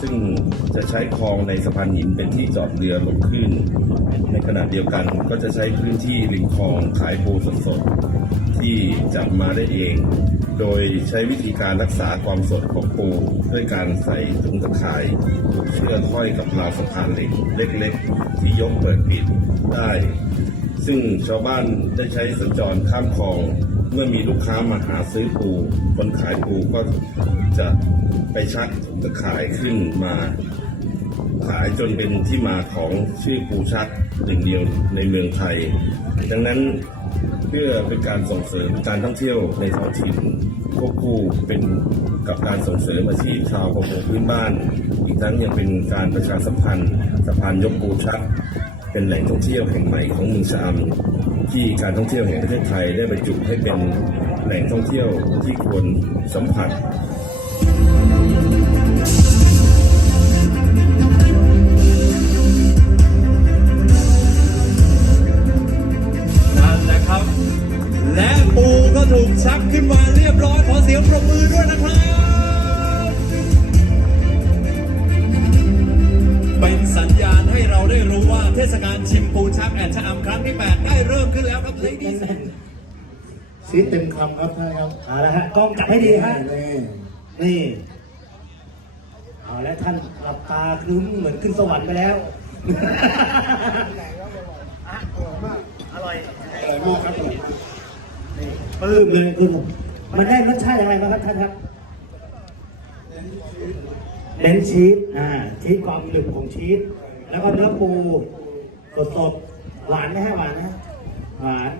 ซึ่งจะใช้คลองในสะพานหินเป็นที่จอดเรือลงขึ้นในขณะเดียวกันก็จะใช้พื้นที่ริมคลองขายปูสดๆ ที่จับมาได้เอง โดยใช้วิธีการรักษาความสดของปูด้วยการใส่ถุงตะข่ายเชื่อกห้อยกับราวสะพานเหล็กเล็ก ๆ ที่ยกเปิดปิดได้ ซึ่งชาวบ้านได้ใช้สัญจรข้ามคลอง เมื่อมีลูกค้ามาหาซื้อปูคนขายปูก็จะไปชักถุงตะขายขึ้นมา ขายจนเป็นที่มาของชื่อปูชักหนึ่งเดียวในเมืองไทย ดังนั้นเพื่อเป็นการส่งเสริมการท่องเที่ยวในท้องถิ่นควบคู่เป็นกับการส่งเสริมอาชีพชาวประมงพื้นบ้าน อีกทั้งยังเป็นการประชาสัมพันธ์สะพานยกปูชัก เป็นแหล่งท่องเที่ยวแห่งใหม่ของเมืองชะอำที่การท่องเที่ยวแห่งประเทศไทยได้บรรจุให้เป็นแหล่งท่องเที่ยวที่ควรสัมผัสนั่นแหละครับ และปูก็ถูกชักขึ้นมาเรียบร้อยขอเสียงปรบมือด้วยนะครับ เป็นสัญ ราได้รู้ว่าเทศกาลชิมปูชักแอนชะอำครั้งที่ 8 ได้เริ่มขึ้นแล้วครับ ladies and ซีเต็มคำครับท่านครับเอาละฮะกล้องจับให้ดีฮะนี่นี่เอาแล้วท่านหลับตาครึ้มเหมือนขึ้นสวรรค์ไปแล้ว อร่อยอร่อยมากครับผมปลื้มเลยคือผมมันได้รสชาติยังไงบ้างครับท่านครับเน้นชีสอ่าชีสความหนึบของชีส แล้วก็เนื้อปูสดๆหวานไหมฮะหวานนะหวาน